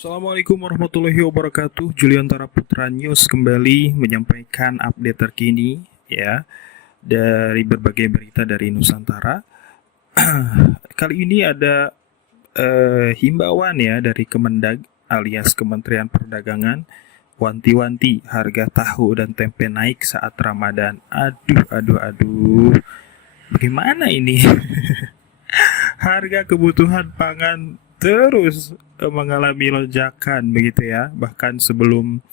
Assalamualaikum warahmatullahi wabarakatuh. Juliantara Putra News kembali menyampaikan update terkini ya dari berbagai berita dari Nusantara. Kali ini ada himbauan ya dari Kemendag alias Kementerian Perdagangan, wanti-wanti harga tahu dan tempe naik saat Ramadan. Aduh. Bagaimana ini? Harga kebutuhan pangan terus mengalami lonjakan begitu ya, bahkan sebelum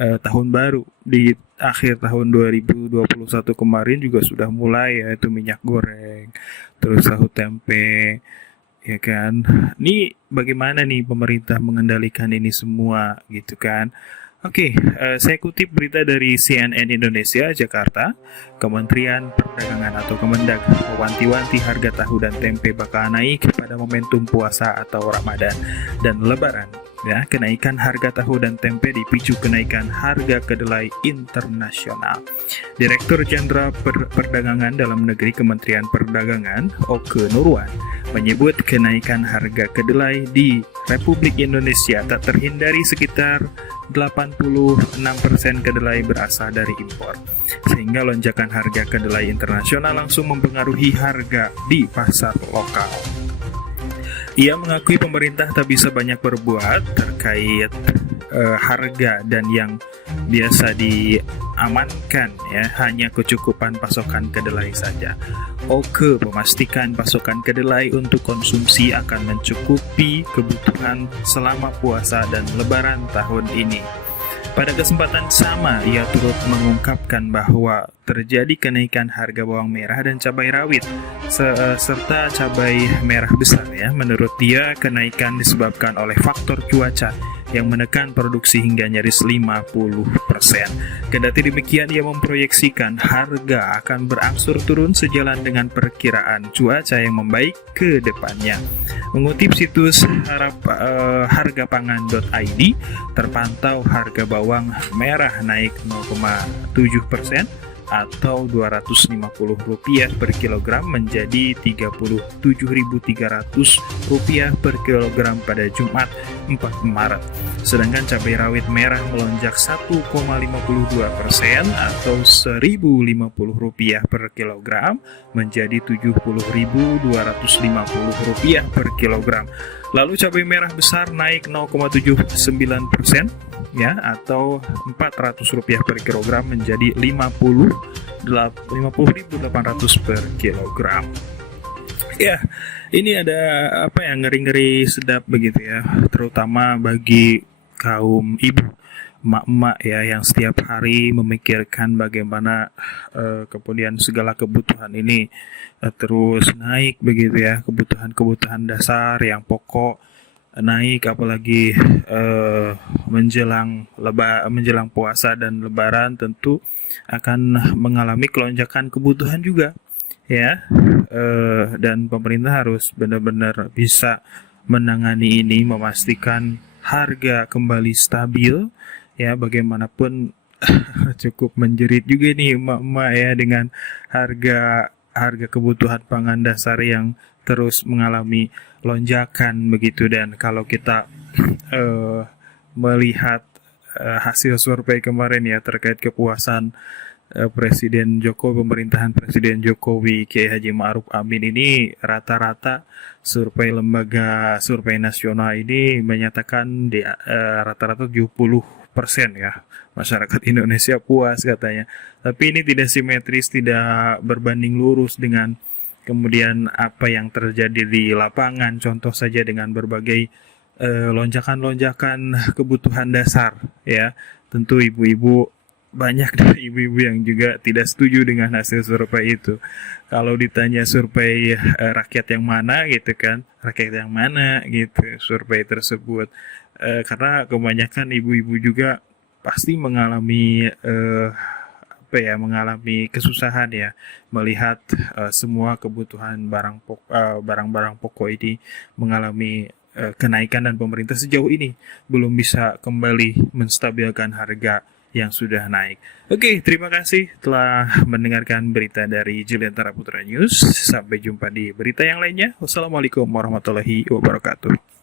tahun baru di akhir tahun 2021 kemarin juga sudah mulai, yaitu minyak goreng, terus tahu tempe, ya kan. Ini bagaimana nih pemerintah mengendalikan ini semua gitu kan. Oke, saya kutip berita dari CNN Indonesia, Jakarta. Kementerian Perdagangan atau Kemendag mewanti-wanti harga tahu dan tempe bakal naik pada momentum puasa atau Ramadan dan Lebaran. Ya, kenaikan harga tahu dan tempe dipicu kenaikan harga kedelai internasional. Direktur Jenderal Perdagangan Dalam Negeri Kementerian Perdagangan, Oke Nurwan, menyebut kenaikan harga kedelai di Republik Indonesia tak terhindari. Sekitar 86% kedelai berasal dari impor, sehingga lonjakan harga kedelai internasional langsung mempengaruhi harga di pasar lokal. Ia mengakui pemerintah tak bisa banyak berbuat terkait harga dan yang biasa diamankan ya hanya kecukupan pasokan kedelai saja. Oke memastikan pasokan kedelai untuk konsumsi akan mencukupi kebutuhan selama puasa dan Lebaran tahun ini. Pada kesempatan sama, ia turut mengungkapkan bahwa terjadi kenaikan harga bawang merah dan cabai rawit serta cabai merah besar ya. Menurut dia, kenaikan disebabkan oleh faktor cuaca yang menekan produksi hingga nyaris 50%. Kendati demikian, ia memproyeksikan harga akan berangsur turun sejalan dengan perkiraan cuaca yang membaik ke depannya. Mengutip situs hargapangan.id, terpantau harga bawang merah naik 0,7% atau Rp250 per kilogram menjadi Rp37.300 per kilogram pada Jumat 4 Maret. Sedangkan cabai rawit merah melonjak 1,52% atau Rp1.050 per kilogram menjadi Rp70.250 per kilogram. Lalu cabai merah besar naik 0,79% ya atau Rp400 per kilogram menjadi Rp50.800 per kilogram. Ya, ini ada apa ya, ngeri-ngeri sedap begitu ya, terutama bagi kaum ibu, emak-emak ya yang setiap hari memikirkan bagaimana kemudian segala kebutuhan ini terus naik begitu ya, kebutuhan dasar yang pokok naik, apalagi menjelang puasa dan Lebaran tentu akan mengalami kelonjakan kebutuhan juga ya, dan pemerintah harus benar-benar bisa menangani ini, memastikan harga kembali stabil ya. Bagaimanapun cukup menjerit juga nih emak-emak ya dengan harga kebutuhan pangan dasar yang terus mengalami lonjakan begitu. Dan kalau kita melihat hasil survei kemarin ya terkait kepuasan pemerintahan Presiden Jokowi Kiai Haji Ma'ruf Amin ini, rata-rata survei lembaga survei nasional ini menyatakan di rata-rata 70% ya masyarakat Indonesia puas katanya. Tapi ini tidak simetris, tidak berbanding lurus dengan kemudian apa yang terjadi di lapangan. Contoh saja dengan berbagai lonjakan kebutuhan dasar ya. Tentu banyak dari ibu-ibu yang juga tidak setuju dengan hasil survei itu. Kalau ditanya survei rakyat yang mana gitu kan, rakyat yang mana gitu survei tersebut, karena kebanyakan ibu-ibu juga pasti mengalami mengalami kesusahan ya melihat semua kebutuhan barang-barang pokok ini mengalami kenaikan, dan pemerintah sejauh ini belum bisa kembali menstabilkan harga yang sudah naik. Oke, terima kasih telah mendengarkan berita dari Juliantara Putra News. Sampai jumpa di berita yang lainnya. Wassalamualaikum warahmatullahi wabarakatuh.